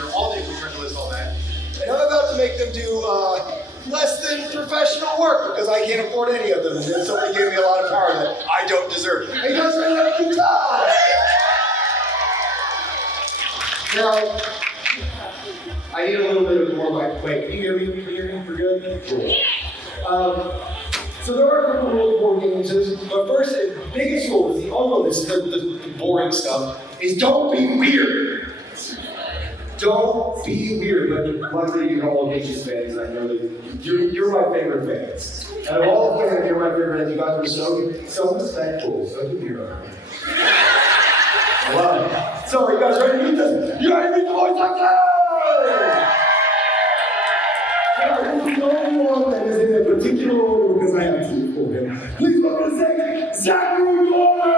or all the equipment list, all that. And I'm about to make them do less than professional work because I can't afford any of them. And then somebody gave me a lot of power that I don't deserve. Hey, you guys ready to have a good time? Now, I need a little bit of more like, wait, can you hear me? Can you hear me? We're good? Cool. So there are a couple rules before we get into this, but first, the biggest rule is the boring stuff, is don't be weird. Don't be weird, but luckily you're all Aegis fans. I know that you're my favorite fans. Out of all the fans, you're my favorite fans. You guys are so respectful, so hero. I love it. So, are you guys ready to meet this? You ready to meet the boys like that? Now, if you know anyone that is in a particular order, because I have two for him, please welcome to say, Zachary Gordon!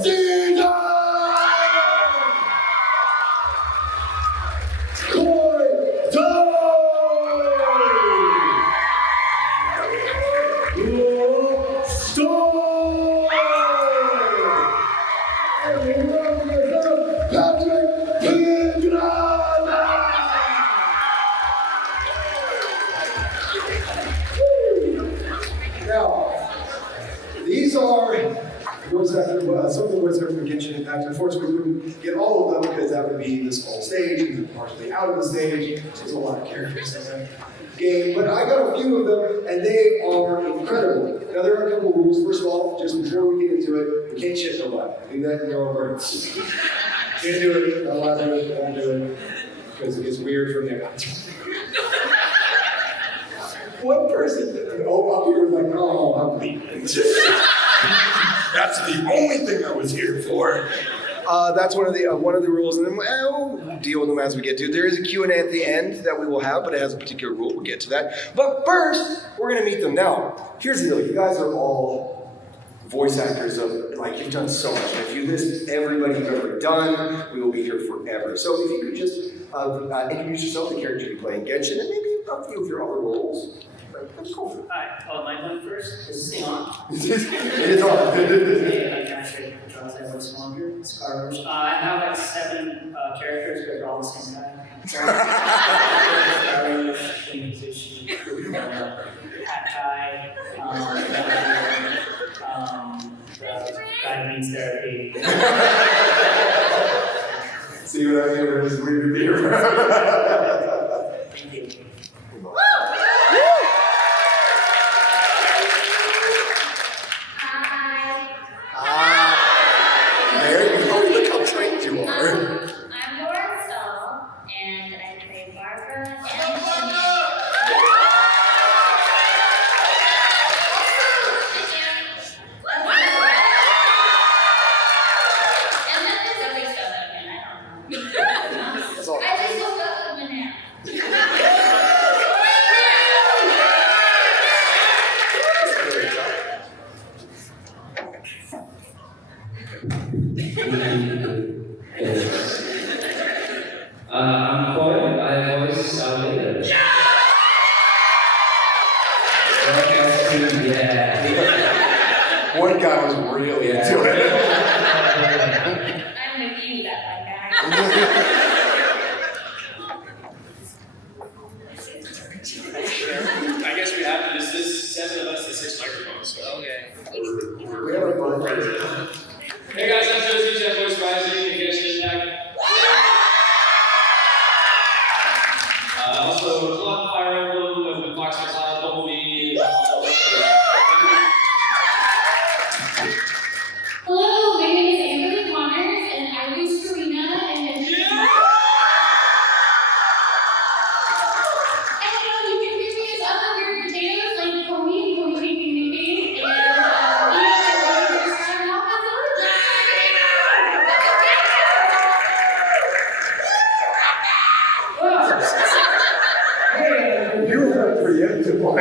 Zieja! Khoi Dao! Stahl! And we welcome Pedraza! Now, these are some of the words that are from Genshin Impact. Unfortunately, we wouldn't get all of them because that would be this whole stage, and partially out of the stage. There's a lot of characters in that game, but I got a few of them, and they are incredible. Now, there are a couple rules. First of all, just before we get into it, we can't shit nobody. Leave that in your own words. Can't do it, not allowed to do it, don't do it, because it gets weird from there. One person, up here was like, oh, I'm leaving. That's the only thing I was here for. That's one of the rules, and then we'll deal with them as we get to it. There is a Q&A at the end that we will have, but it has a particular rule. We'll get to that. But first, we're gonna meet them. Now, here's the deal. You guys are all voice actors of, like, you've done so much. If you list everybody you've ever done, we will be here forever. So if you could just introduce yourself, the character you play in Genshin, and maybe a few of your other roles. Let's go for it. Hi, my one first is Stahl. It is on. Yeah, I captured Pedraza, I was longer. Scarvers. I have like 7 characters, but they're all the same guy. Scarvers, musician, hat guy, the guy who needs therapy. See what I mean? We're just weird to be here. Thank you. I'm Khoi. I voice Stahl. Yeah. One guy was really into it. I'm with you, that one guy. I guess we have to, this is 7 of us and 6 microphones, so. Okay. Hey guys, I'm Zieja, voice rising in Genshin Impact. Also, Club, Fire Emblem, with Fox McCloud, Bumblebee, and all that stuff. Hello, my name is Amberly Connors, and I was Karina, and then you can hear me as other weird potatoes like Komi and Komi, and You were a preemptive one.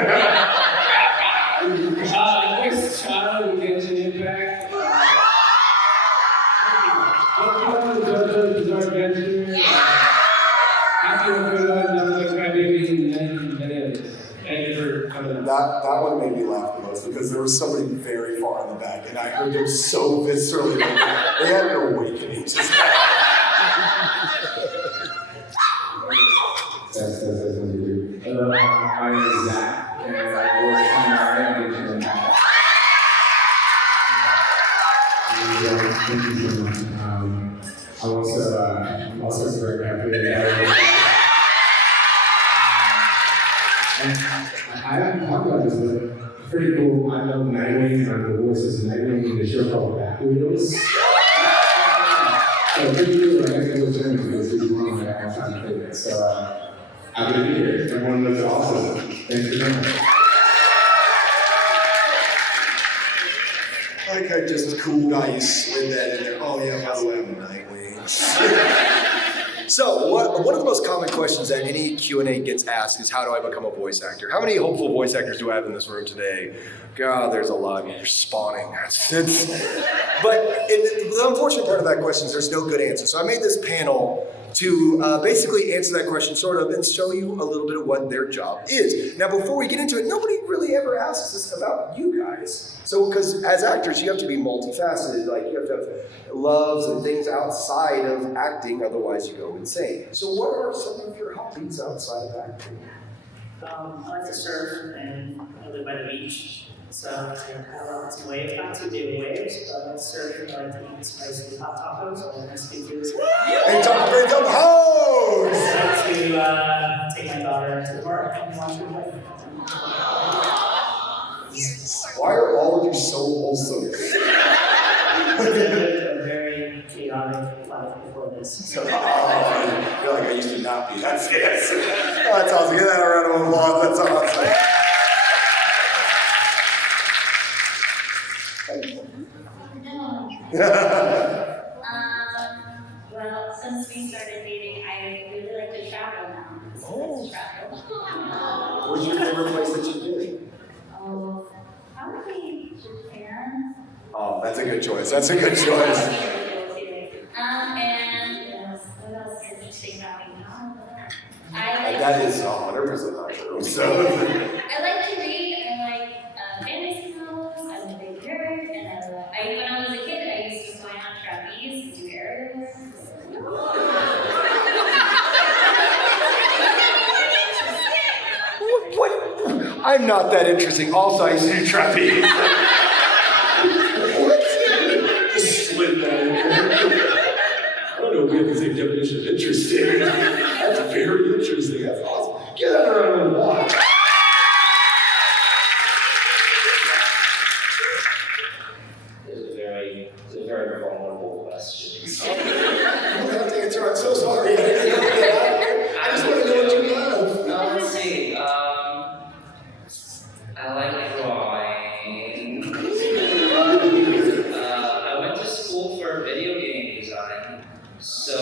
Voice Child in Genshin Impact. Welcome to our guest here. Happy Oktober, number one crybaby, and many others. Thank you for coming. That one made me laugh the most because there was somebody very far in the back, and I heard them so viscerally. Like, they had an awakening. Just That's good. Hello, my name is Zach, and I work on our engagement. Thank you so much. I'm also very happy that and I haven't talked about this, but pretty cool. I know Nightwing, and I'm the voices of Nightwing in the show called Back Widows. So pretty cool. I guess it was doing because it's wrong. I have time to play that. So I'm gonna be here. Everyone looks awesome. Thanks for coming. I like how just a cool guy, you slid that in there. Oh yeah, by the way, I'm a Nightwing. So, one of the most common questions that any Q&A gets asked is, how do I become a voice actor? How many hopeful voice actors do I have in this room today? God, there's a lot. You're spawning. But the unfortunate part of that question is there's no good answer. So I made this panel to basically answer that question sort of and show you a little bit of what their job is. Now, before we get into it, nobody really ever asks us about you guys. So, because as actors, you have to be multifaceted. Like, you have to have loves and things outside of acting, otherwise you go insane. So what are some of your hobbies outside of acting? I like to surf and I live by the beach. So I love some waves, not too big waves, but I like to surf and I like to eat spicy hot tacos or Mesquite food. And talk about the hoes! I like to take my daughter to the park and watch her play. Why are all of you so wholesome? I lived a very chaotic life before this. So, I feel like I used to not be. That's yes. Oh, that's awesome. Give that a round of applause. That's awesome. Well, since we started dating, I really like to travel now. So let's travel. What's your favorite place that you've been? Oh, probably Japan. Oh, that's a good choice. That's a good choice. And what else is interesting about me? And that is 100% not true. So. I like to read. I like fantasy novels. I'm a big nerd, and when I was a kid, I used to fly on trapeze and do aerials. What? I'm not that interesting. Also, I used to do trapeze. What? Just slid that in there. I don't know if we have the same definition of interesting. That's very interesting. That's awesome. Get that around the block. It's a very vulnerable question. You don't have to answer. I'm so sorry. I just want to know what you love. Let's see. I like drawing. I went to school for video game design, so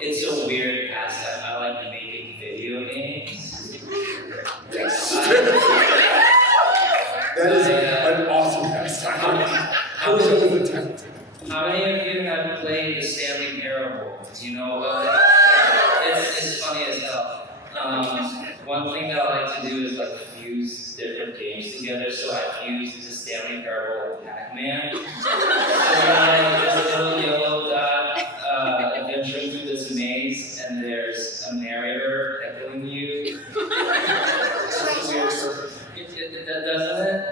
it's a weird pastime. I like making video games. Yes. That is an awesome pastime. I wish I was a talented. How many of you have played the Stanley Parable? Do you know about it? It's funny as hell. One thing that I like to do is like fuse different games together. So I fused the Stanley Parable and Pac-Man. So like this little yellow dot adventuring through this maze, and there's a narrator heckling you. Doesn't it?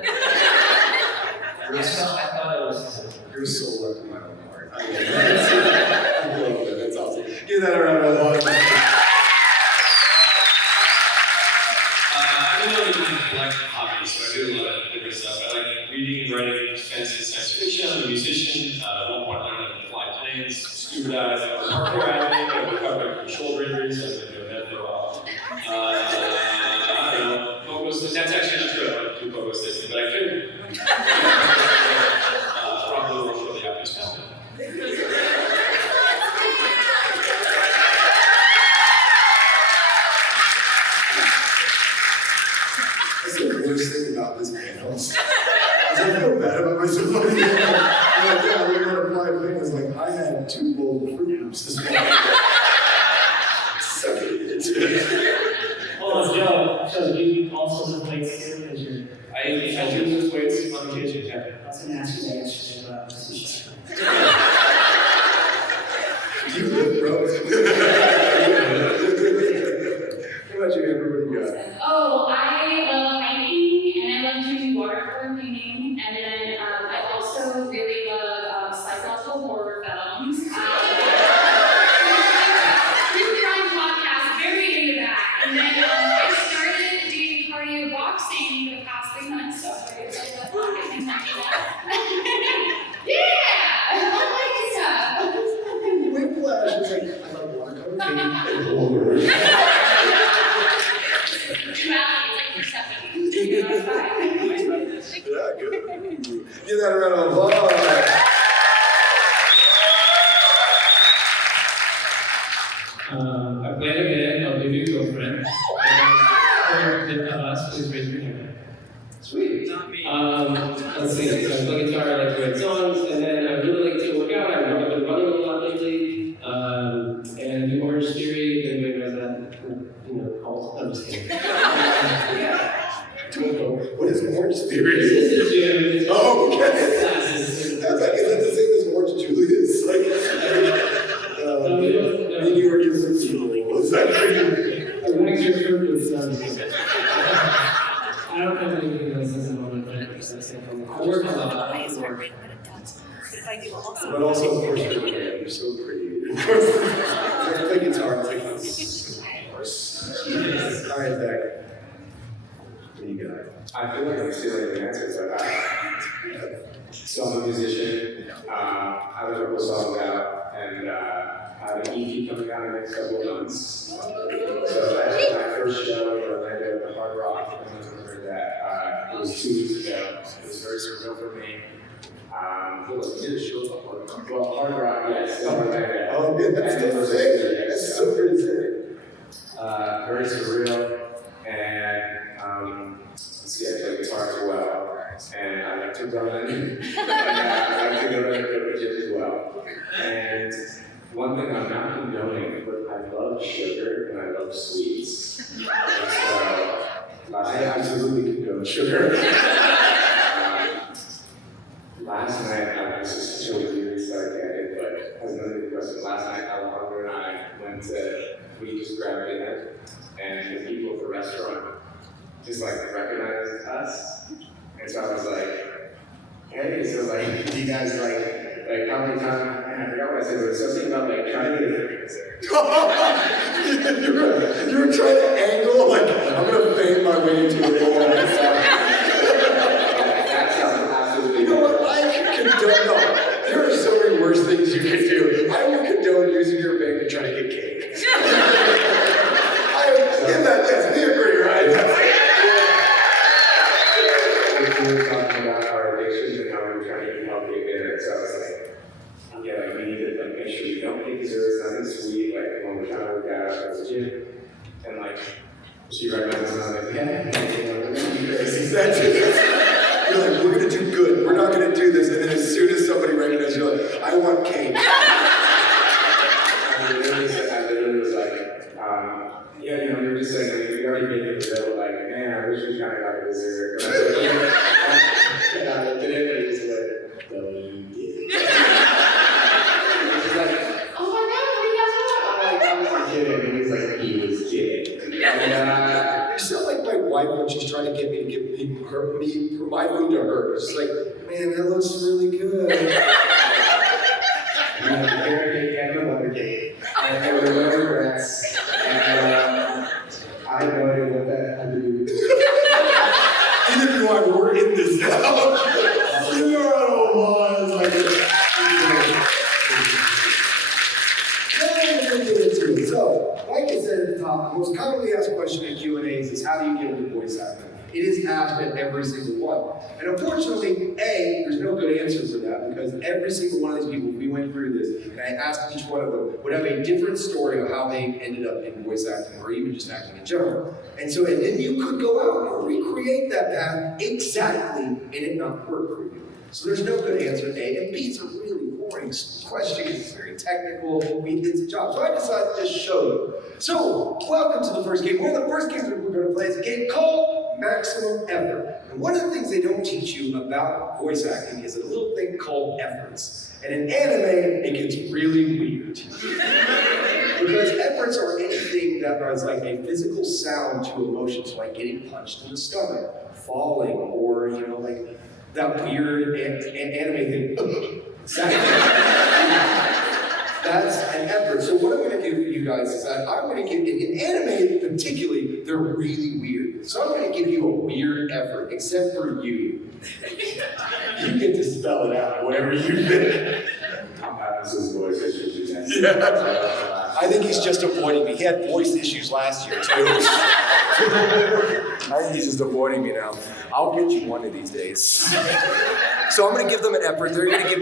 I thought it was cool. You're so left in my own heart. I love that. I love that. That's awesome. Give that a round of applause. I really like hobbies, so I do a lot of different stuff. I like reading and writing fantasy science fiction. I'm a musician. At one point, I learned how to fly planes, scuba dive. I was a hardcore addict. I recovered from shoulder injuries, so I've been doing that for a while. I don't know, pogo sticks. That's actually not true. I don't do pogo sticks, but I could. Probably will shortly after this film. That's the worst thing about this panel. I feel bad about myself. I'm like, yeah, I learned how to fly a plane. I was like, I had two full of Fruit Loops this morning. Suck it. Oh, Joe, you also lift weights too, because you're. I do lift weights on occasion, yeah. I was gonna ask you that yesterday about sushi. You live, bro. What about you, Amber? What do you got? Oh, I love hiking and I love doing watercolor painting, and then I also really love psychological horror films. True crime podcast, very into that. And then I started doing cardio boxing for the past 3 months, so I'm very excited about that. I think that. Yeah, I like stuff. Whiplash is like, I love watercolor painting and horror. Duality, like Persephone. You know, it's fine. Yeah, good. Give that a round of applause. I played a bit of the new girlfriend. And of us, please raise your hand. Sweet. Let's see. So I play guitar, I like to write songs, and then I really like to work out. I've been running a lot lately. And the Orange Theory, if anybody knows that, cult. I'm just kidding. What is Orange Theory? This is Jim. Oh, okay. Classes. That's like, is that the same as Orange Julius? Like, maybe you were using people. What's that? Next year's Fruit Loops, no, I'm just kidding. I don't have anything else at the moment, but I work a lot. But also, of course, you're so pretty. Of course, I play guitar. It's like, all right, Zach. What do you got? I feel like I'm stealing the answers, but so I'm a musician, I have a couple songs out, and I have an EP coming out in the next couple of months. So I had my first show in Orlando at the Hard Rock, and I remember that it was 2 weeks ago. It was very surreal for me. You did a show at Hard Rock. Well, Hard Rock, yes, in Orlando. Oh, good. That's so sick. That's so pretty sick. Very surreal, and let's see, I play guitar as well, and I like to run, I like to go to the gym as well. And one thing I'm not condoning, but I love sugar and I love sweets. And so I absolutely condone sugar. Last night, this is such a weird sarcastic, but has nothing to do with it. Last night, Alejandro and I we just grabbed dinner, and the people at the restaurant just like recognized us. And so I was like, hey, so like, do you guys like how many times, I forgot what I said, but it was something about like trying to get a You were trying to angle, like, I'm gonna fade my way into it. That sounds absolutely. You know what? I condone. No, there are so many worse things you could do. I would condone using your vape to try to get cake. Yes, we agree, right? We were talking about our addictions and how we were trying to eat healthy again, so I was like, yeah, like we need to like make sure we don't take desserts, nothing sweet, like when we're trying to work out at the gym, and like she recognized and I was like, yeah, That's it. You're like, we're gonna do good. We're not gonna do this, and then as soon as somebody recognizes, you're like, I want cake. I literally was like, yeah, you know, you're just saying, like, we already made the bill, like, man, I wish we kind of got a dessert. And I was like, and I looked at him and he was like, no, you didn't. He's like, oh my God, what do you guys want? I'm like, I was kidding. And he was like, he was kidding. And, You sound like my wife when she's trying to get me to give my food to her. She's like, man, that looks really good. we had the carrot cake and the butter cake. And there were no regrets. And I had no idea what that had to do with it. Neither do I. We're in this now. You know what it was. Like, so, like I said at the top, the most commonly asked question in Q&As is how do you get a good voice actor? It is asked at every single one. And unfortunately, there's no good answer for that because every single one of these people, we went through this, and I asked each one of them, would have a different story of how they ended up in voice acting or even just acting in general. And then you could go out and recreate that path exactly, and it not work for you. So there's no good answer, A, and B, it's a really boring answering questions, it's very technical, it's a job. So I decided to just show you. So, welcome to the first game. One of the first games that we're going to play is a game called Maximum Effort. And one of the things they don't teach you about voice acting is a little thing called efforts. And in anime, it gets really weird. Because efforts are anything that is like a physical sound to emotions, like getting punched in the stomach, falling, or, you know, like that weird anime thing. That's an effort. So what I'm going to do for you guys is that I'm going to give, in anime particularly, they're really weird. So I'm going to give you a weird effort, except for you. You get to spell it out, whatever you think. Tom Pattinson's voice issues again. Yeah. I think he's just avoiding me. He had voice issues last year, too. I think he's just avoiding me now. I'll get you one of these days. So I'm going to give them an effort. They're going to give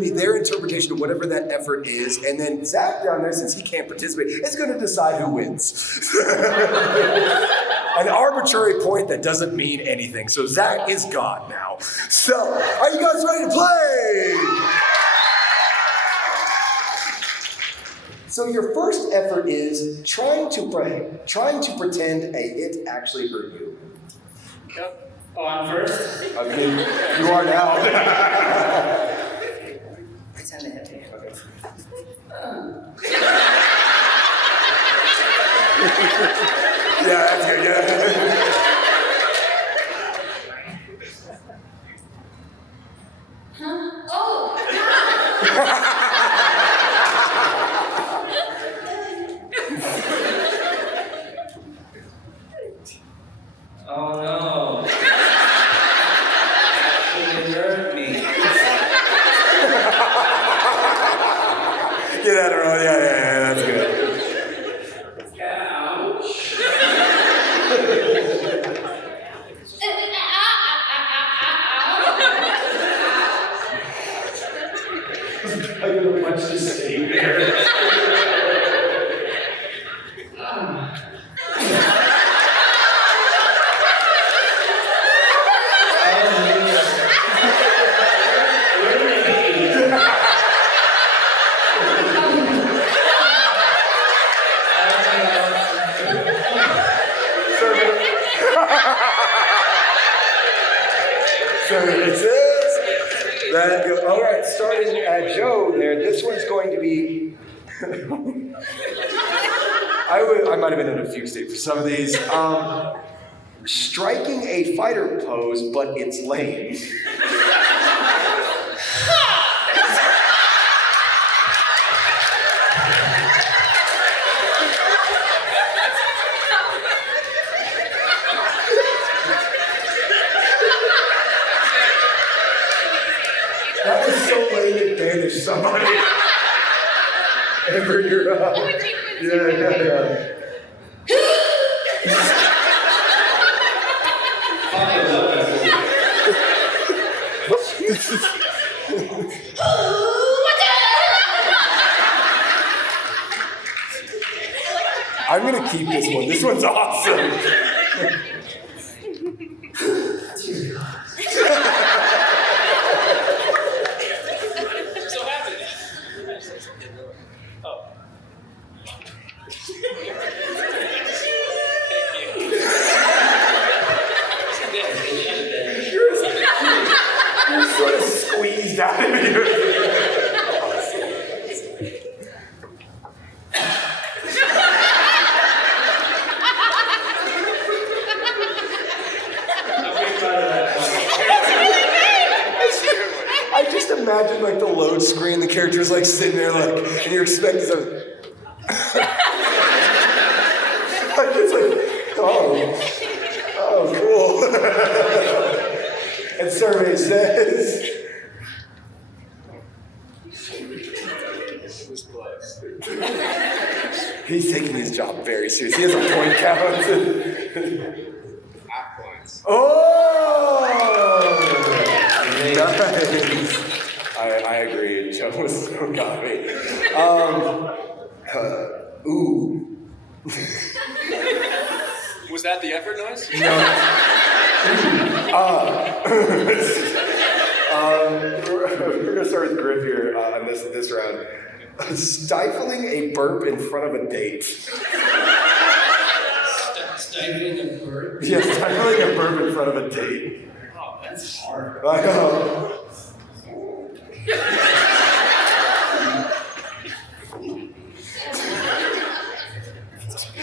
me their interpretation of whatever that effort is, and then Zach down there, since he can't participate, is going to decide who wins. An arbitrary point that doesn't mean anything. So Zach is God now. So, are you guys ready to play? So your first effort is trying to pretend a hit actually hurt you. Yep. Oh, I'm first? Okay, you are now. Pretend to hit me. Okay. Yeah, that's good, yeah. Huh? Oh! Oh no. Actually hurt me. Get out of row, yeah, that's good. Ouch. I'm gonna punch this thing there. So it says that, all right, starting at Joe there, this one's going to be, I might have been in a fugue state for some of these. Striking a fighter pose, but it's lame. That was so lame it banished somebody. Ever you're up. Yeah. I'm gonna keep this one. This one's awesome. So happy. Oh. You're sort of squeezed out of here. I just imagine like the load screen, the character's like sitting there like, and you're expecting something. Like it's like, oh cool. And survey says. He's taking his job very seriously. He has a point count. Half points. Oh! Nice. I agree. Joe was so got me. Ooh. Was that the effort noise? No. We're gonna start with Griff here on this round. Stifling a burp in front of a date. Stifling a bird. Yeah, stifling a burp in front of a date. Oh, that's hard. I know.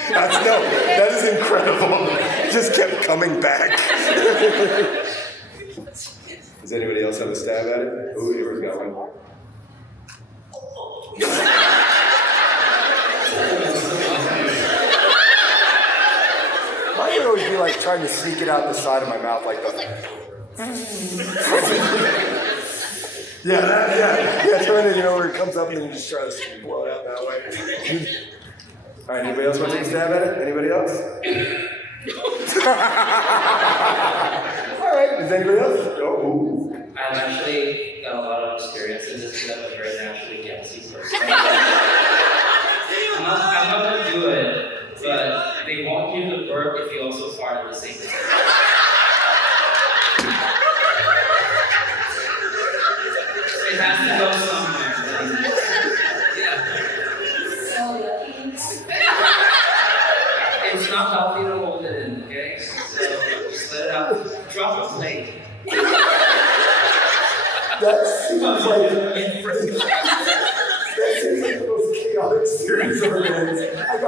That is incredible. It just kept coming back. Does anybody else have a stab at it? Ooh, here we go. Mine would always be like trying to sneak it out the side of my mouth like that. Yeah, trying to, where it comes up and then you just try to blow it out that way. All right, anybody else want to take a stab at it? Anybody else? All right, is anybody else? Oh. I've actually got a lot of experience in this because I'm a very naturally gassy person. I'm not going to do it, but they won't give the burp if you also fart at the same time. It has to go somewhere. It's not healthy to hold it in, okay? So just let it out. Drop a plate. That seems like the most chaotic series of events. Like I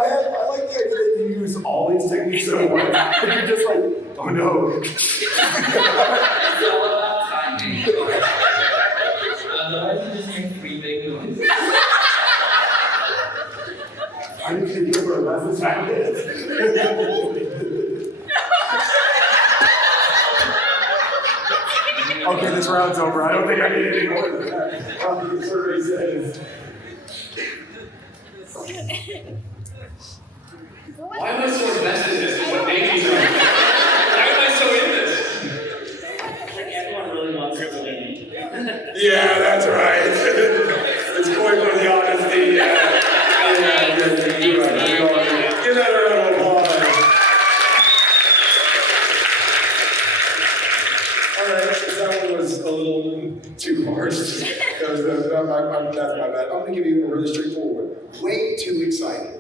like the idea that you use all these techniques at once, and you're just like, oh no. It's all about timing. Otherwise, you just make 3 big noises. I need to give her a lesson time. Okay, this round's over. I don't think I need any more than that. The survey says. Why am I so invested in this? And what babies are? Why am I so in this? Like everyone really wants to win. Yeah, that's right. It's Khoi for the honesty. Yeah, you're right. Give that a round of applause. All right, that one was a little too harsh. That's my bad. I'm going to give you a really straightforward one. Way too excited.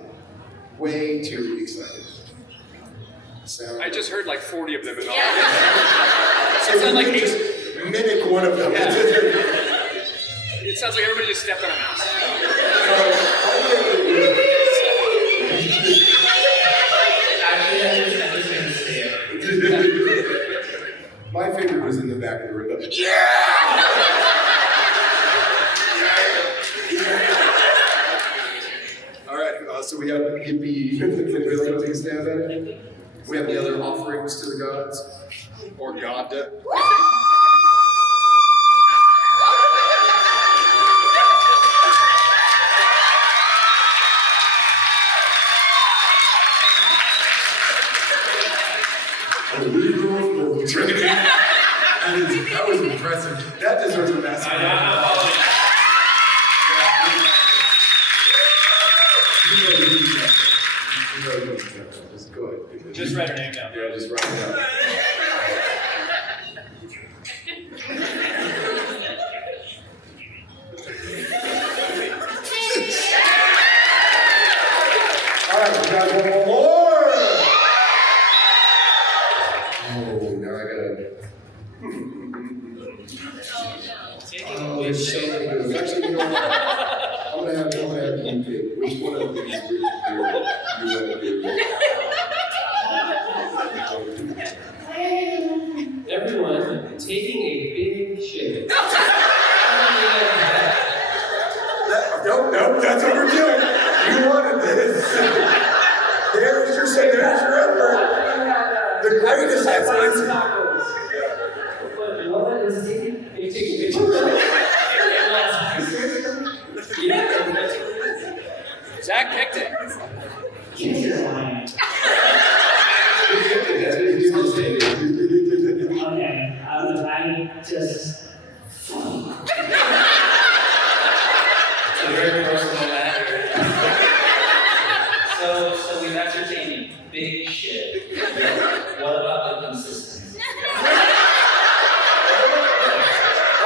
Way too excited. I just heard like 40 of them in all. So it sounds like just mimic one of them. It sounds like everybody just stepped on a mouse. Actually, I just going to say it. My favorite was in the back of the room. All right, so we have hippie. Anybody want to take a stab at it? We have the other offerings to the gods, or God. That was impressive. That deserves a massive round. Just go ahead. Just write her name down. Yeah, just write it down. All right, we got one more. Oh, now I gotta. Oh, there's so many good ones. Actually, you know what? I'm gonna have you pick. Which one of these you want to do? Everyone taking a big shit. Nope, that's what we're doing. You wanted this. There's your effort. The greatest effort. What is taking a big shit? Zach picked it. You're lying. Okay, I just. It's a very personal matter. So we've ascertained big shit. What about the consistency?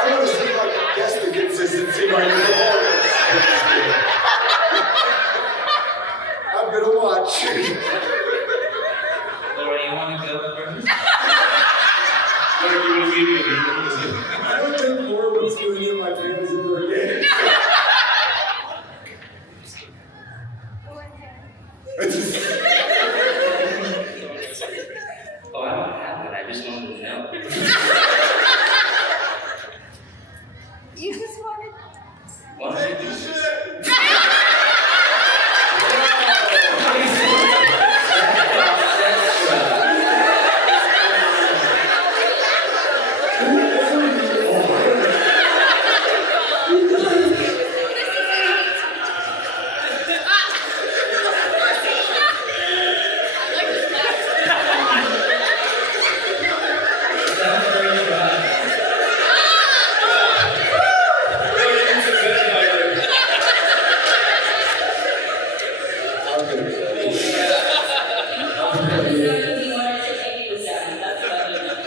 I'm Oh, I don't have it. I just wanted to know. You just wanted. What?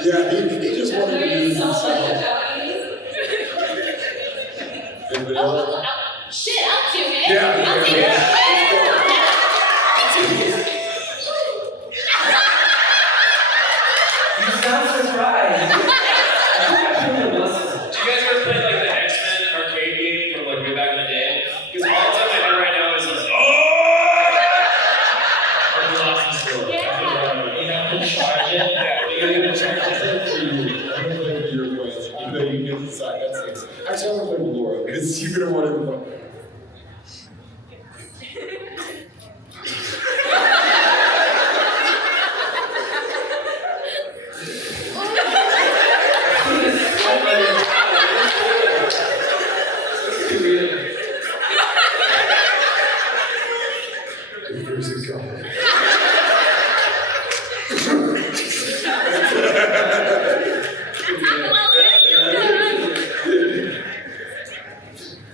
Yeah, he just wanted to use himself. Anybody else? Shit, I'll do it. Yeah, I'll take yeah. You sound surprised. Do you guys ever play like the X-Men arcade game from like way back in the day? Because all that's in my head right now is like, oh! Like the lost in store. Yeah. You have to charge it. Yeah, You're gonna charge it for you. I'm gonna play for your voice. You know you can decide. That's it. Actually, I'm gonna play with Laura because you're gonna want to know. There's a God.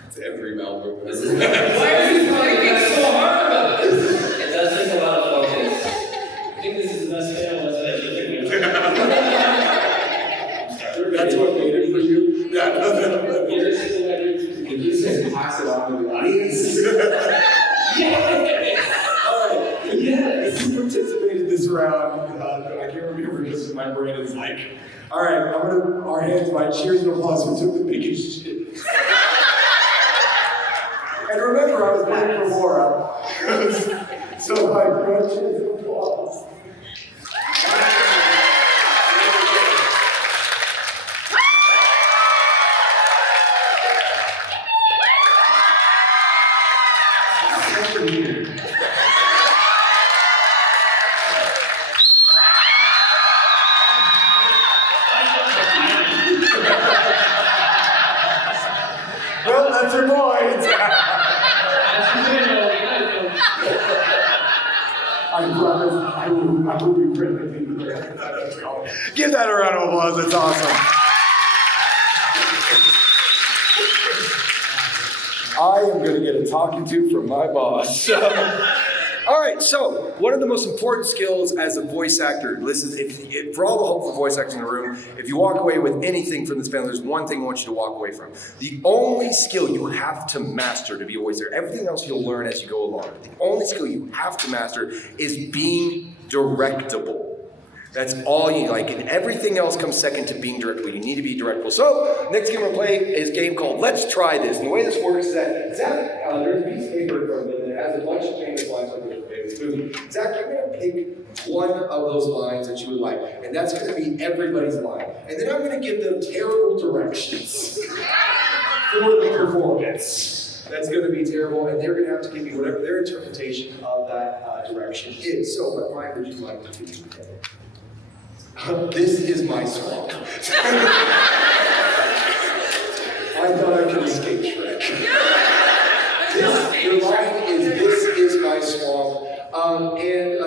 It's every Malcolm. Why are you thinking so hard about this? It does take a lot of focus. I think this is the best fail I've ever That's what made it for you? Yeah. Can you just pass it on to the audience? Alright, yes. Who participated this round? I can't remember because my brain is like. Alright, our hands by cheers and applause who took the biggest shit. And remember, I was playing for Laura. So my cheers and applause. Well, that's your point. I promise I will be friendly to you. Give that a round of applause. That's awesome. I am going to get a talking to from my boss. All right, so one of the most important skills as a voice actor, listen, for all the hopeful voice actors in the room, if you walk away with anything from this panel, there's one thing I want you to walk away from. The only skill you have to master to be a voice actor, everything else you'll learn as you go along, the only skill you have to master is being directable. That's all you like, and everything else comes second to being directable. You need to be directable. So, next game we're playing is a game called Let's Try This. And the way this works is that Zach, there's a piece of paper in front of it that has a bunch of famous lines on this movie. Zach, you're going to pick one of those lines that you would like, and that's going to be everybody's line. And then I'm going to give them terrible directions for the performance. That's going to be terrible, and they're going to have to give me whatever their interpretation of that direction is. So, what line would you like to do? This is my swamp. I thought I could escape Shrek. Your line is, this is my swamp.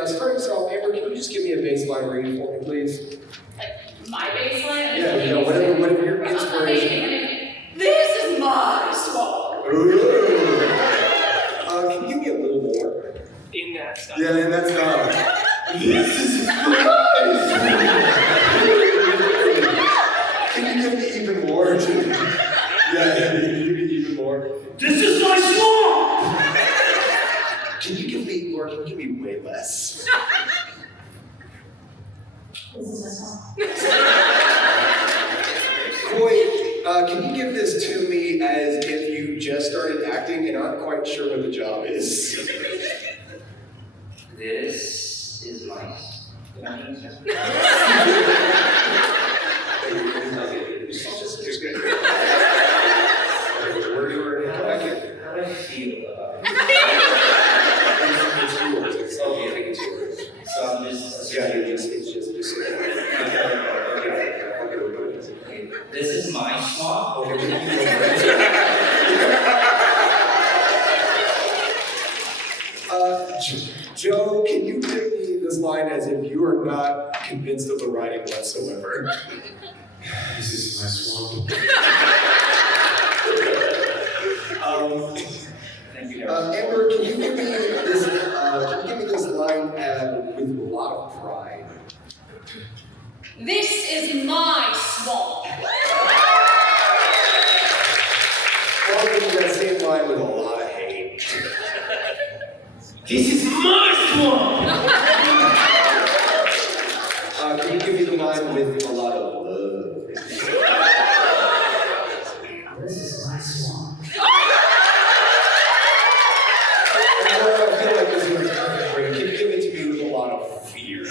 Starting us off, Amber, can you just give me a baseline reading for me, please? Like, my baseline? Yeah, you know, whatever your inspiration. This is my swamp. Ooh. Can you give me a little more? in that style. Yeah, and that's this is nice! Can you give me even more? Yeah, can you give me even more? This is my swamp! Can you give me more? Can you give me way less? This is my swamp. Khoi, can you give this to me as if you just started acting and aren't quite sure what the job is? This is my. Just good. Where you were back in? How do I feel about it? It's yours. It's okay. I think it's yours. So I'm just. Yeah, it's just. Okay, this is my swamp. Okay. Joe, can you give me this line as if you are not convinced of the writing whatsoever? This is my swamp. Thank you. Amber, can you give me this? Can you give me this line with a lot of pride? This is my swamp. Well, give me that same line with a lot of hate. This is my swamp! Can you give me the line with a lot of love? This is my swamp. I feel like this one's perfect for you. Can you give it to me with a lot of fear?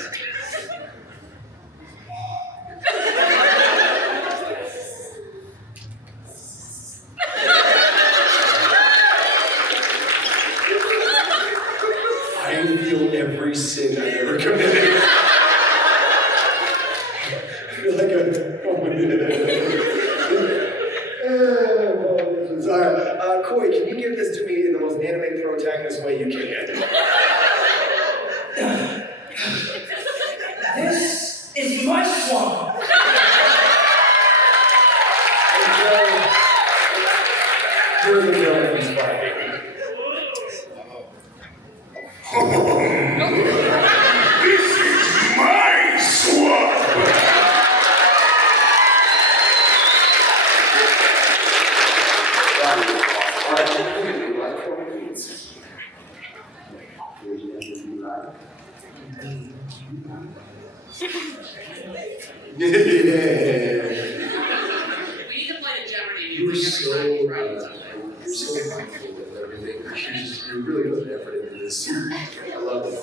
I feel every sin I've ever committed. I feel like I'm. Alright, Khoi, can you give this to me in the most anime protagonist way you can? This is my swamp. You're the villain who's fighting. This is my swamp! Yeah. We need to play the Jeopardy. You're so mindful of everything. You're really putting effort into this. I love it.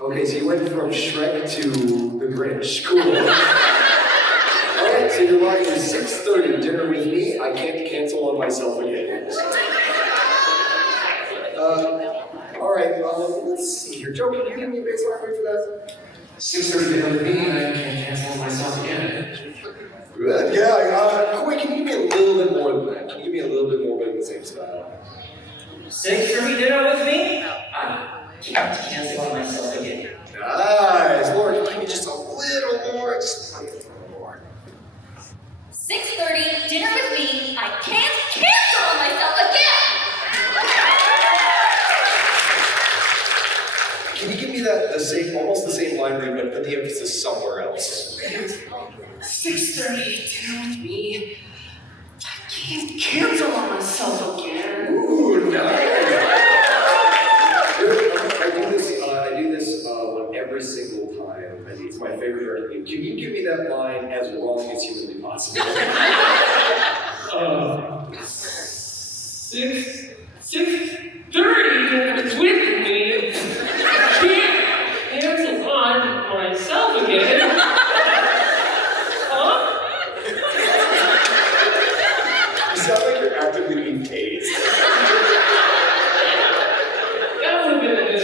Okay, so you went from Shrek to the Grinch. Cool. Alright, so your line is 6:30, dinner with me. I can't cancel on myself again. Alright, let's see here. Joe, can you give me a baseline rate for that? 6:30 dinner with me, and I can't cancel on myself again. Good. Yeah, Khoi, can you give me a little bit more than that? Can you give me a little bit more but in the same style? 6:30 dinner with me? I can't cancel on myself again. Nice. Laura, can you give me just a little more? Just a little more. 6:30, dinner with me. I can't cancel on myself again. Can you give me that almost the same line read, but put the emphasis somewhere else? 6:30, dinner with me. I can't cancel on myself again. Ooh, nice. I do this every single time. I think it's my favorite art. Can you give me that line as wrong as humanly possible? 6:30 dinner's with me. Can't cancel on myself again. Huh? You sound like you're actively being tased. That would have been a good.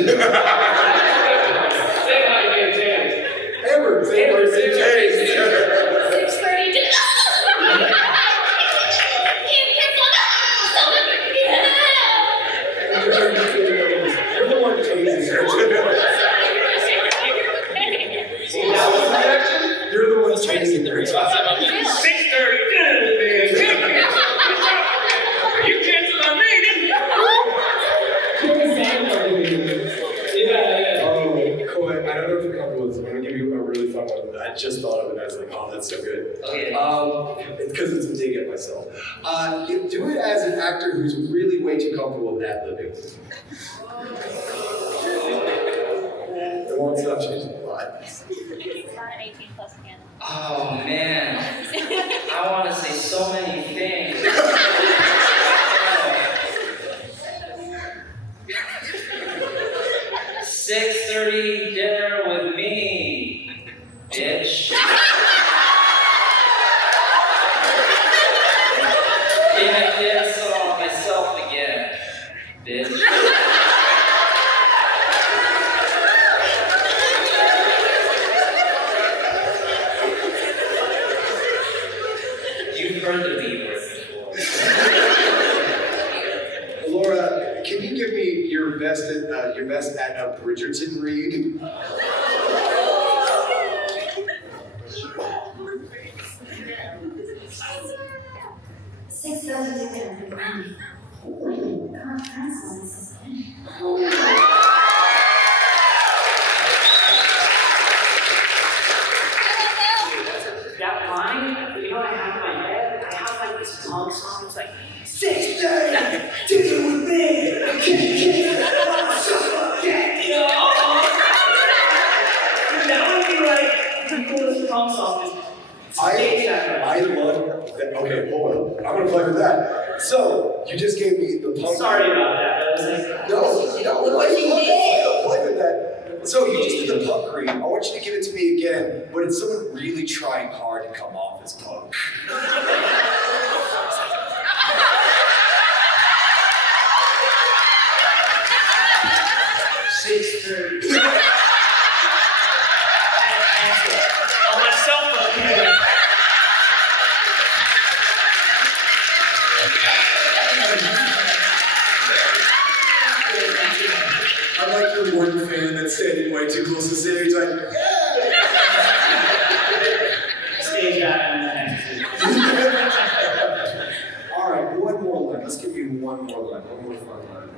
Say hi, man, James. Amber, say Amber, word, say tased. 6:30, dinner. Can't cancel on myself again. You're the one tasing her. That was the reaction? You're the one tasing her. 6:30 dinner with me. You canceled on me, didn't you? Yeah. Oh, Khoi, I don't know if you're comfortable with this. I'm going to give you a really fun one. I just thought of it. I was like, oh, that's so good. Okay. Because it's a dig at myself. You do it as an actor who's really way too comfortable with ad-libbing. It won't stop changing a lot. It's not an 18+ can. Oh man, I want to say so many things. bitch. You've heard the B word before. Laura, can you give me your best at Bridgerton read? That line, you know what I have in my head? I have like this punk song, it's like, 6:30, dinner with me. that would be like the coolest punk song. I love that. Okay, hold on. I'm gonna play with that. So, you just gave me the punk. Sorry about that, but it was like, No, play with that. So, you just did the punk read. I want you to give it to me again, but it's someone really trying hard to come off as punk. 6:30. On my cell phone. I like the one fan that's standing way too close to the stage, like, Stage out and all right, one more line. Let's give you one more line. One more fun line.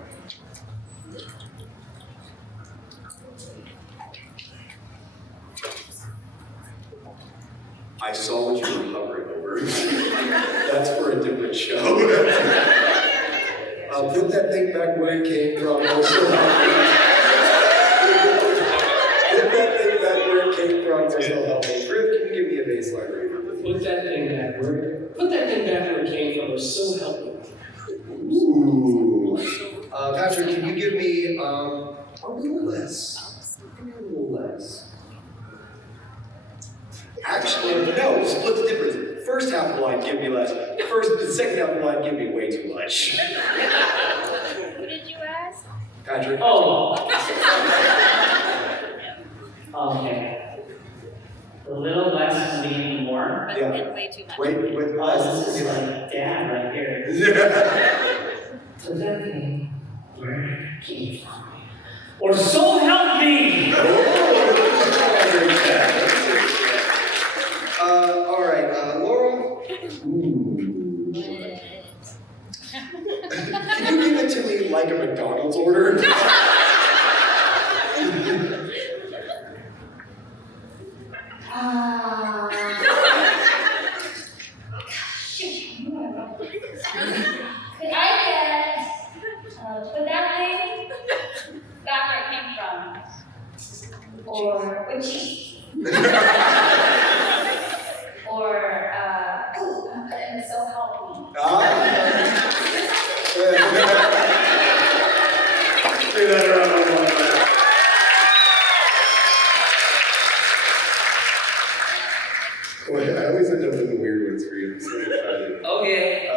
I saw what you were hovering over. That's for a different show. Put that thing back where it came from. Also, put that thing back where it came from. So help me. Griff, can you give me a baseline read? Put that thing back where it came from. Or so help me. Ooh. Patrick, can you give me a little less? Give me a little less. Actually, no, split the difference. First half of the line, give me less. The second half of the line, give me way too much. Who did you ask? Patrick? Oh. Okay. A little less and maybe more. But Yeah. then way too much. Wait, This is like dad right here. So that thing, where it came from. Or so help me! All right, Laura. Can you give it to me like a McDonald's order? Could I get put that thing back where it came from? Or with cheese? Or and so help me. Say that around my mom. Boy, I always end up with the weird ones for you. I'm so excited. Okay.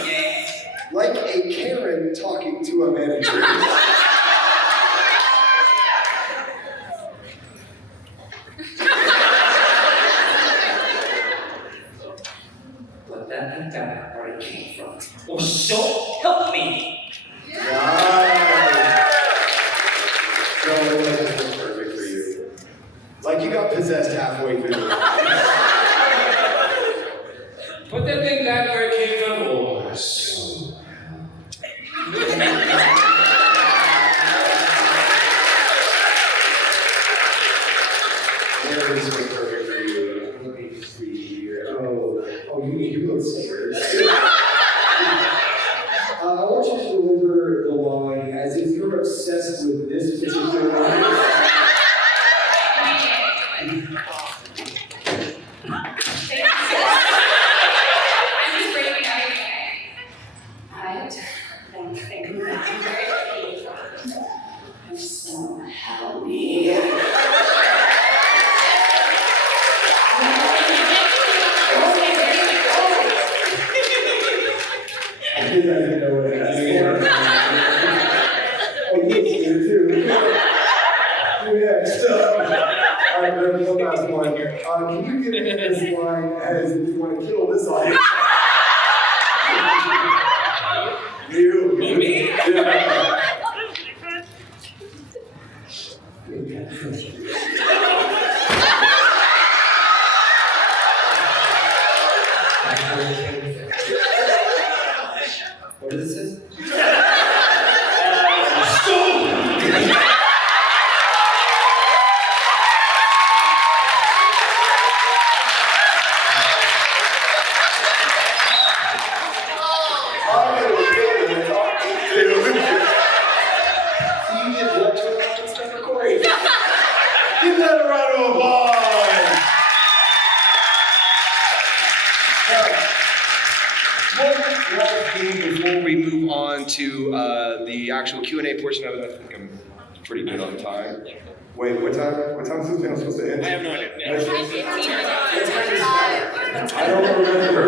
Okay. Like a Karen talking to a manager. Put that thing back where it came from. Or so help me. No, it wasn't perfect for you. Like you got possessed halfway through the line. Put that thing back where it came from. Or so. This was perfect for you. Let me see here. Oh, you look scared. I want you to deliver the line as if you're obsessed with this particular line. I'm just breaking everything. I don't think that's very painful. So help me. I didn't know what it was. last one. Can you give me this line as if you want to kill this audience? You. Me? Yeah. What is this? Give that a round of applause! One last thing before we move on to the actual Q&A portion of it. I think I'm pretty good on time. Wait, what time? What time is this panel supposed to end? I have no idea. I don't remember.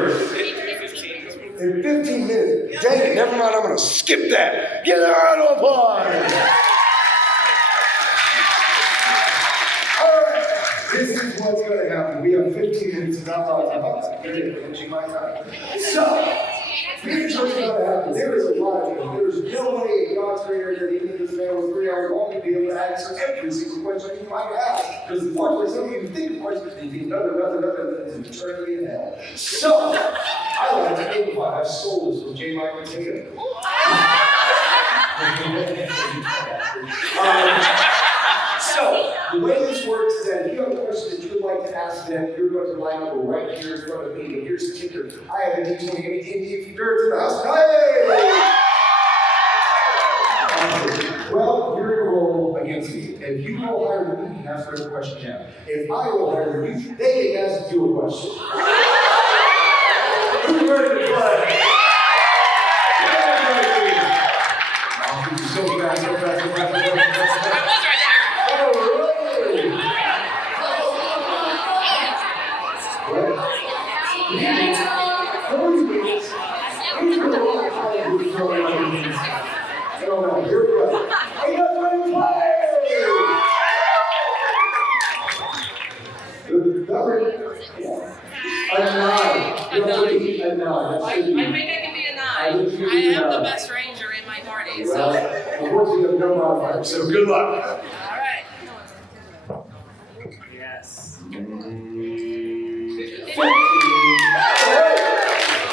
In 15 minutes. Dang it, never mind, I'm gonna skip that. Give that a round of applause! Alright, this is what's gonna happen. We have 15 minutes of not a lot of time. Finishing my time. So, here's what's gonna happen. There is a lot of them. There's no way in God's great area that even this man with 3 hours long to be able to answer every single question you might ask. Because unfortunately, some of you think of questions and you think nothing, it's an eternity in hell. So, I like to amplify. I stole this from J. Michael Taylor. So, the way this works is that if you have a question that you would like to ask them, you're going to line up right here in front of me. And here's the kicker. I have a D20 if birds in the house. Hey! Well, you're going to roll against me. If you roll higher than me, you can ask whatever question you have. If I roll higher than you, they can ask you a question. Who's ready to play? So fast, so fast, so fast, so fast. I think I can be a 9. I am the best ranger in my party, so. Well, unfortunately, you have no modifier, so good luck. All right. Yes.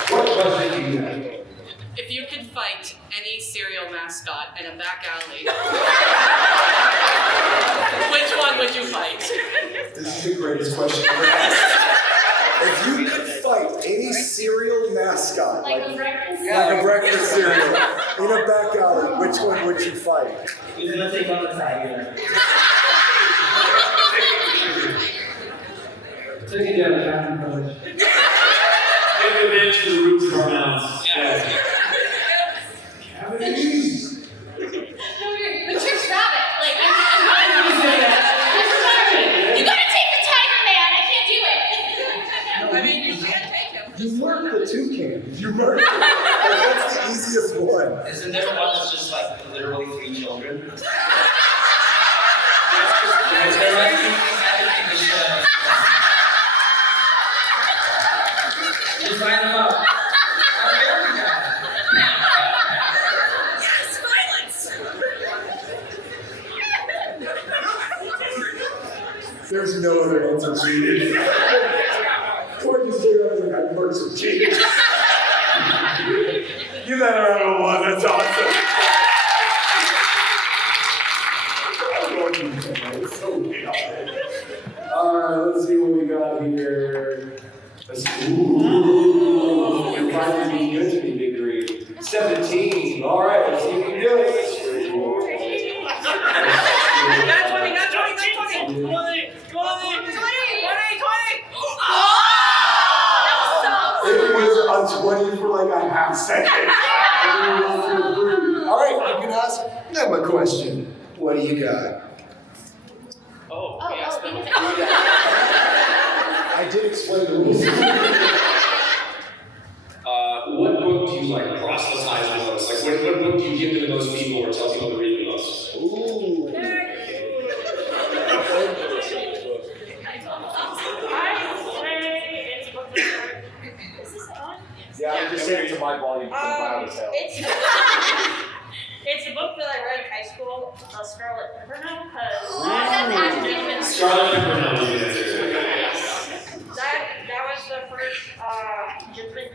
What question do you have? If you could fight any cereal mascot in a back alley, which one would you fight? This is the greatest question ever asked. If you could fight any cereal mascot, like a breakfast cereal, in a back alley, which one would you fight? Who's gonna take on the tiger? Take it down, Captain Crunch. Give advantage to the roots of our mouths. Yeah. The trick's rabbit. Like, I'm you gotta take the tiger, man. I can't do it. I mean, you can't take him. You murdered the toucan. You murdered it. That's the easiest one. Isn't there one that's just like literally 3 children? Just line them up. Yes, violence! There's no other answer needed. Cory J Phillips like I murdered some chickens. Give that a round of applause. That's awesome. Alright, let's see what we got here. Ooh, you're finally being good to me, Big Green. 17. Alright, let's see if we can do it. Not 20, not 20, not 20! 20! 20! 20! 20! It was a 20 for like a half second. Alright, you can ask them a question. What do you got? I did explain the rules. What book do you like proselytize the most? Like, what book do you give to the most people or tell people to read the most? Ooh. my volume loud as hell. It's a book that I read in high school, Scarlet Pimpernel, because Scarlet Pimpernel. that was the first different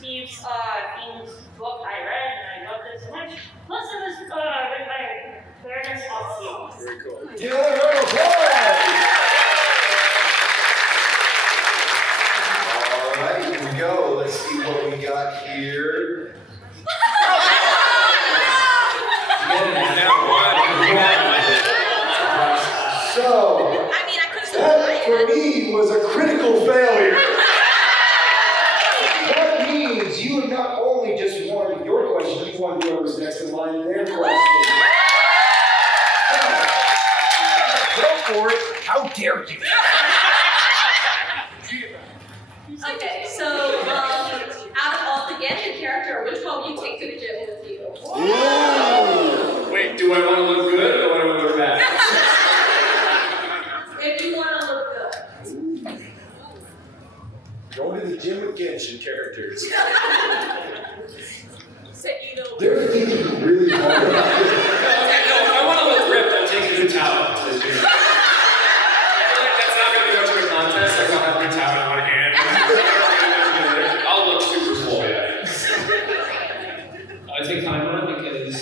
thieves themed book I read, and I loved it so much. Plus, it was written by Clarence Stahl. Very cool. Yeah, round of applause! All right, here we go. Let's see what we got here. So, that for me was a critical failure. That means you have not only just won your question, you won whoever's next in line their question. Go for it. How dare you? Okay, so out of all the Genshin character, which one will you take to the gym with you? Ooh. Wait, do I want to look good or do I want to look bad? If you want to look good. Going to the gym with Genshin characters. So you know. They're thinking really hard about this. No, if I want to look ripped, I'm taking the towel to the gym. I feel like that's not going to be much of a contest. Like, I'll have my towel in my hand. I'll look super swole, yeah. I take time on because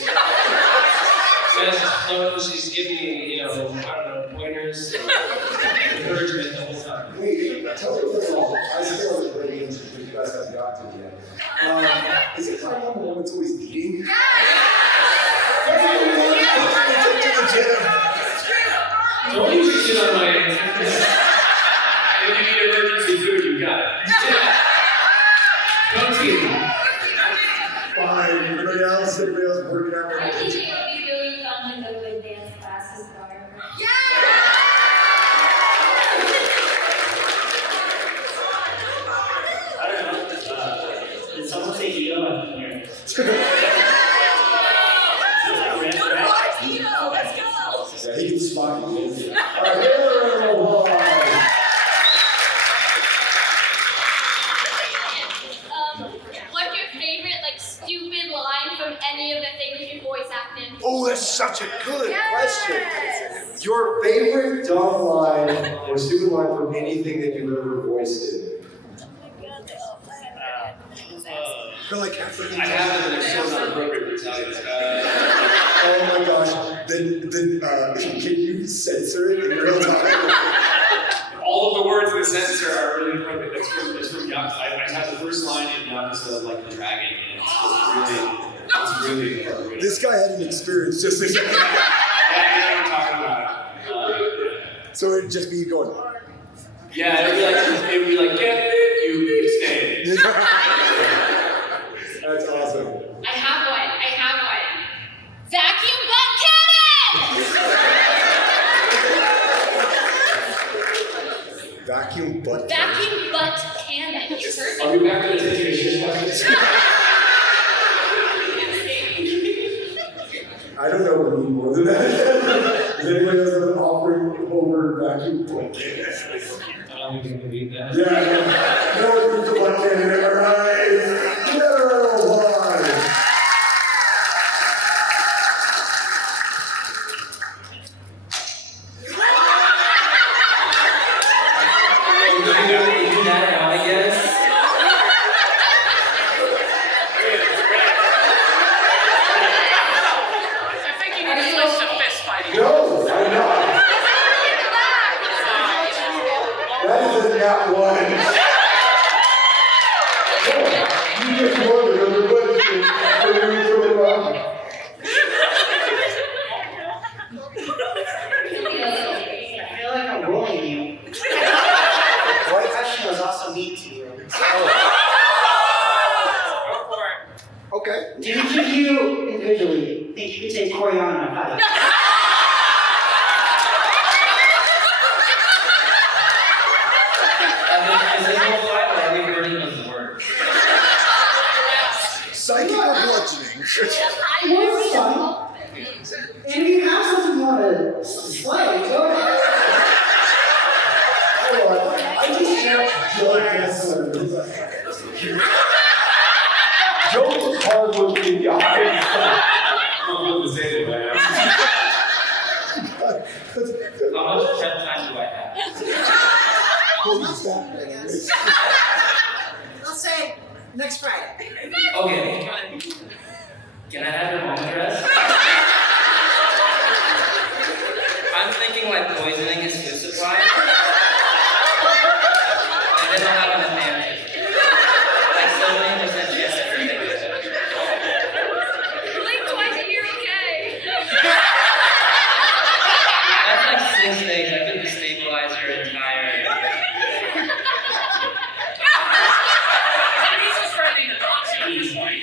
Sarah's flow, she's giving me, I don't know, pointers, encouragement the whole time. Wait, tell me what's wrong. I still haven't played games because you guys haven't gotten to it yet. Is it time I'm the one that's always eating? Don't you sit on my If you need emergency food, you got it. Don't you? Fine, everybody else working out. I think it would be really fun to go to dance classes, Barb. I don't know. Did someone say Ito? I didn't hear it. Let's go! Yeah, he can spot you. All right, here, boy. What's your favorite, stupid line from any of the things you voice act in? Oh, that's such a good question. Your favorite dumb line or stupid line from anything that you've ever voiced in? You're like half the I have it, but it's so not appropriate to tell you this. oh my gosh. Then can you censor it in real time? All of the words in the sentence are really appropriate. It's from Yakuza. I had the first line in Yakuza, like the dragon, and it's really appropriate. This guy had an experience just this. Yeah, you know what I'm talking about. So it'd just be going. Yeah, it would be like, get it, you stay. That's awesome. I have one. Vacuum butt cannon! Vacuum butt. Vacuum butt cannon. Are we back to the taking a shit questions? I don't know what we need more than that. Is anybody else have an offering over vacuum butt cannon? I don't think I can beat that. Yeah. No one needs a butt cannon, all right? Little one. No, I'm not. That isn't that one. You just won another question. I feel like I'm bullying you. What question was also mean to you? Okay. Do each of you individually think you could take Khoi on in a fight? Psychic or bludgeoning? If you have something you want to display, go ahead. Hold on. I just checked blood cancer. hard looking in the eyes. I'm not the same way. How much prep time do I have? Holy snap, man. Let's say next Friday. Okay. Can I have your home address? I'm thinking like poisoning his food supply. And then I'll have an advantage. Like 70% chance everything is good. Blink twice and you're okay. That's like 6 days. I could destabilize your entire. He's just running the box at this point.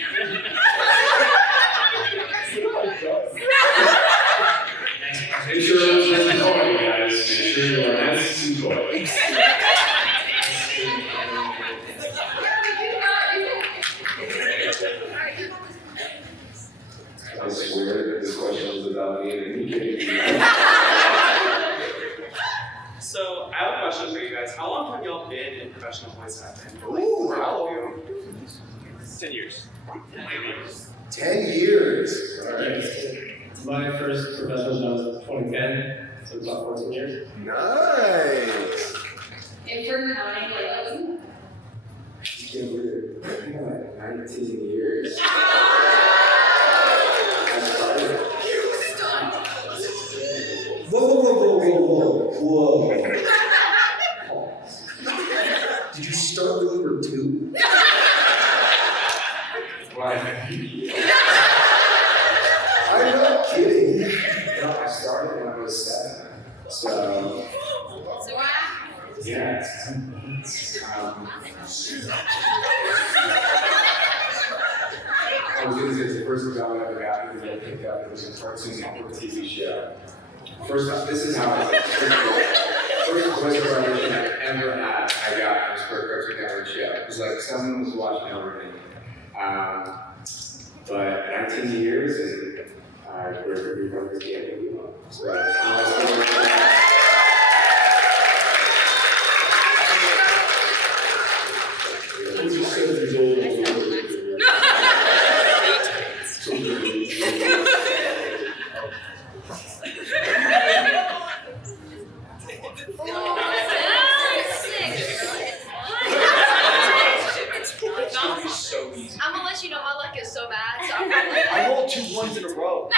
Make sure it's nice and Khoi, guys. Make sure you are nice and Khoi. I swear that this question was about me and you can't. So, I have a question for you guys. How long have y'all been in professional voice acting? Ooh, how long? 10 years. 10 years. All right. My first professional job was 2010, so it's about 14 years. Nice. If we're counting, like, Yeah, we're like 19 years. Whoa. Did you start when you were 2? I'm not kidding. No, I started when I was 7. So, yeah. I was gonna say it's the first job I ever got because I picked up. It was a Cartoon Network TV show. First off, this is how I was first voice audition I ever had. I got was for a Cartoon Network show. It was like someone was watching over me. But 19 years and we're from this game. So I'm gonna let you know my luck is so bad, so I'm I rolled 2 1s in a row.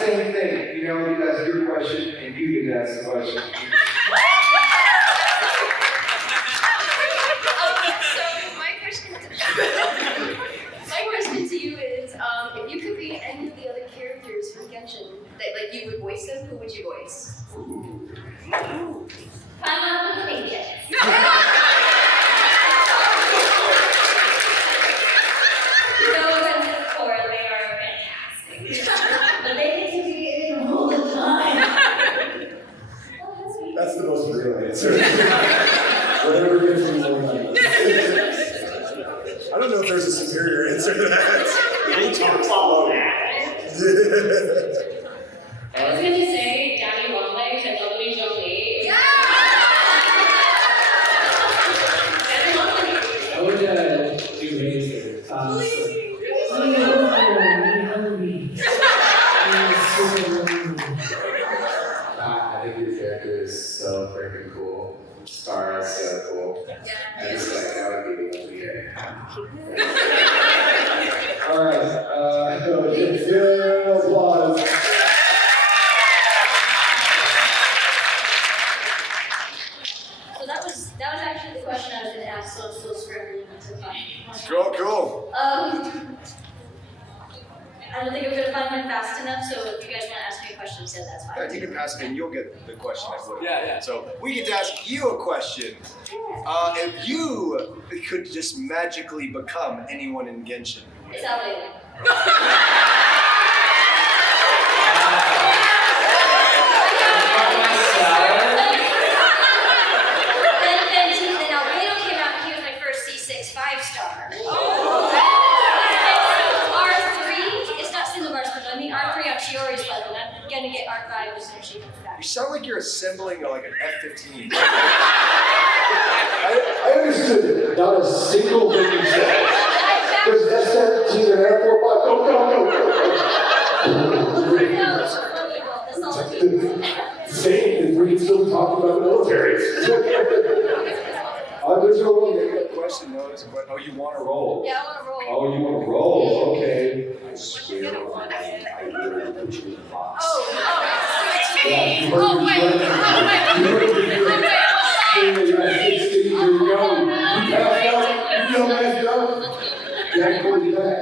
Same thing. You know, you ask your question and you get to ask the question. So my question to you is, if you could be any of the other characters from Genshin that like you would voice them, who would you voice? I'm thinking. No offense to Cora, they are fantastic. But they get to be in all the time. That's the most real answer. Whatever gets me more money. I don't know if there's a superior answer to that. You can follow that. I was gonna say Daddy Longlegs and Lovely Jolie. Yeah! I would do Razor. I think your character is so freaking cool. Star is so cool. I just like that would be the only game. Alright, applause. So that was actually the question I was going to ask, so scrambling to find. Cool. I don't think I'm going to find one fast enough, so if you guys want to ask me a question, so that's fine. You can ask me and you'll get the question. Yeah. So we get to ask you a question. If you could just magically become anyone in Genshin, It's Alabama. level. I'm gonna get archived as soon as she comes back. You sound like you're assembling like an F-15. I understood it. Not a single thing you said. There's F-17 and F-45. Go. Same, we can still talk about the military. There's no one making that question, though. Oh, you want to roll? Yeah, I want to roll. Oh, you want to roll? Okay. I swear I really put you in the box. Yeah, here you go. You passed out. You don't mess up. You have to call you back.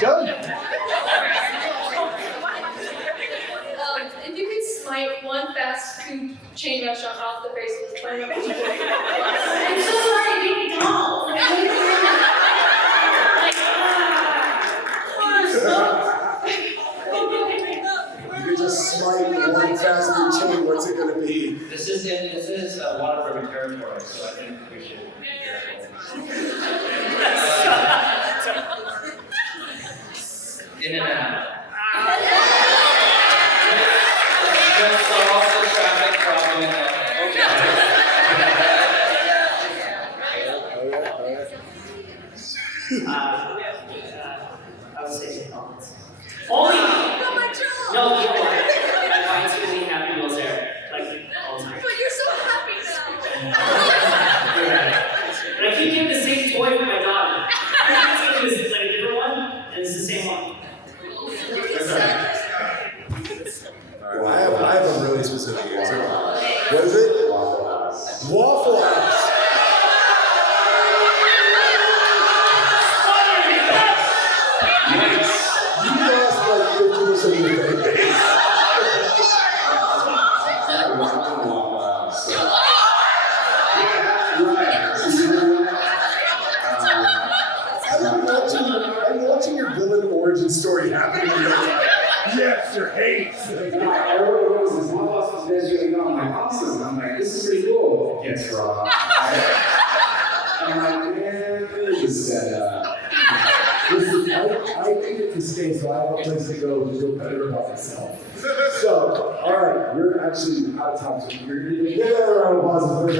Done. If you could smite one fast food chain restaurant off the face of the planet. I'm so sorry, baby doll. You could just smite one fast food chain, what's it gonna be? This is waterfront territory, so I think we should be careful. In and out. Just solve the traffic problem in LA. I would say McDonald's. Only. No, you know what? I find too many happy meals there, like all the time. But you're so happy now. But I keep getting the same toy for my daughter. I keep getting this like a different one, and it's the same one. Well, I have a really specific answer. What is it? Waffle House. Waffle House. You lost like 50% of your fan base. I'm watching your villain origin story happen in real life. Yes, your hate. Everyone knows this. My boss was measuring on my awesome. I'm like, this is pretty cool. Gets raw. I'm like, man, this is set up. Listen, I needed to stay, so I have a place to go to feel better about myself. So, all right, you're actually out of time, so you're going to give that a round of applause for the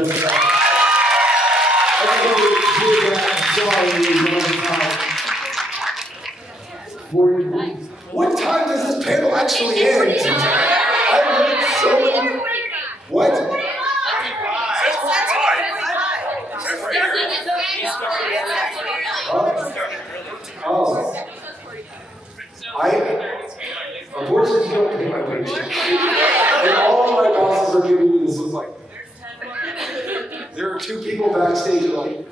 What time does this panel actually end? I heard so many. What? Oh. Unfortunately, you don't pay my wage. And all of my bosses are giving me this look like. There are two people backstage like.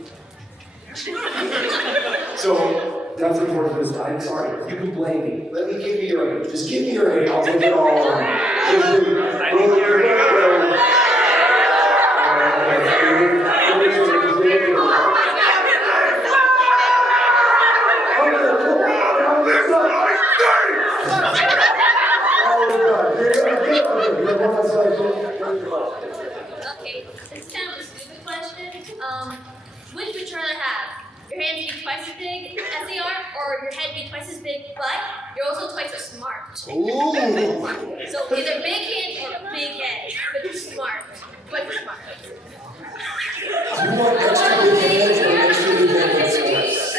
So that's important because I'm sorry. You can blame me. Let me give you your aid. Just give me your aid. I'll take it all. I think you're Okay, it's kind of a stupid question. Which would you rather have? Your hands be twice as big as they are, or your head be twice as big, but you're also twice as smart? Ooh. So either big hands or big head, but you're smart. But you're smart. Do you want extra big hands or extra big hands?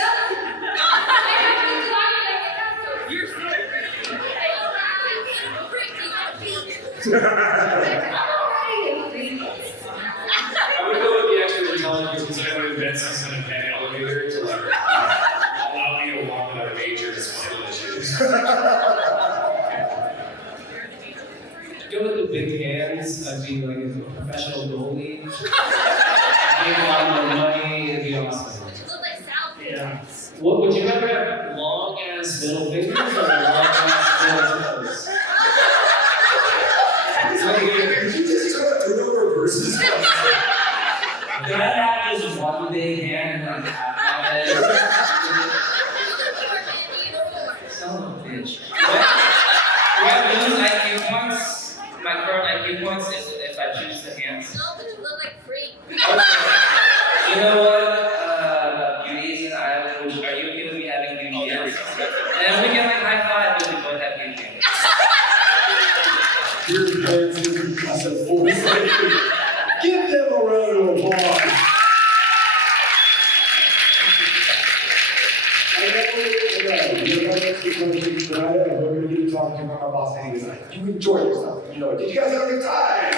I would go with the extra intelligence because I would invent some kind of pet elevator to like allow me to walk without a major physical issues. Go with the big hands. I'd be like a professional goalie. Make a lot more money. It'd be awesome. Yeah. What would you rather have? Long ass middle fingers or long ass middle toes? Did you just Give them a round of applause. I know, you're going to ask me questions tonight, and we're going to get to talk to my boss anyways. You enjoy yourself, you know. Did you guys have a good time?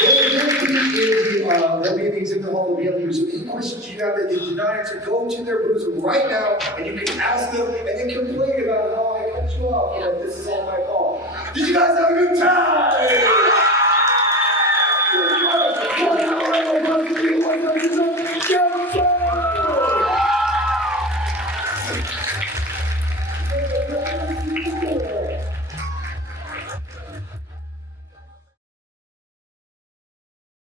They'll be in the exhibit hall, they'll be able to use any questions you have that you did not answer. Go to their booth right now, and you can ask them, and then complain about how I cut you off. You know, this is all my fault. Did you guys have a good time?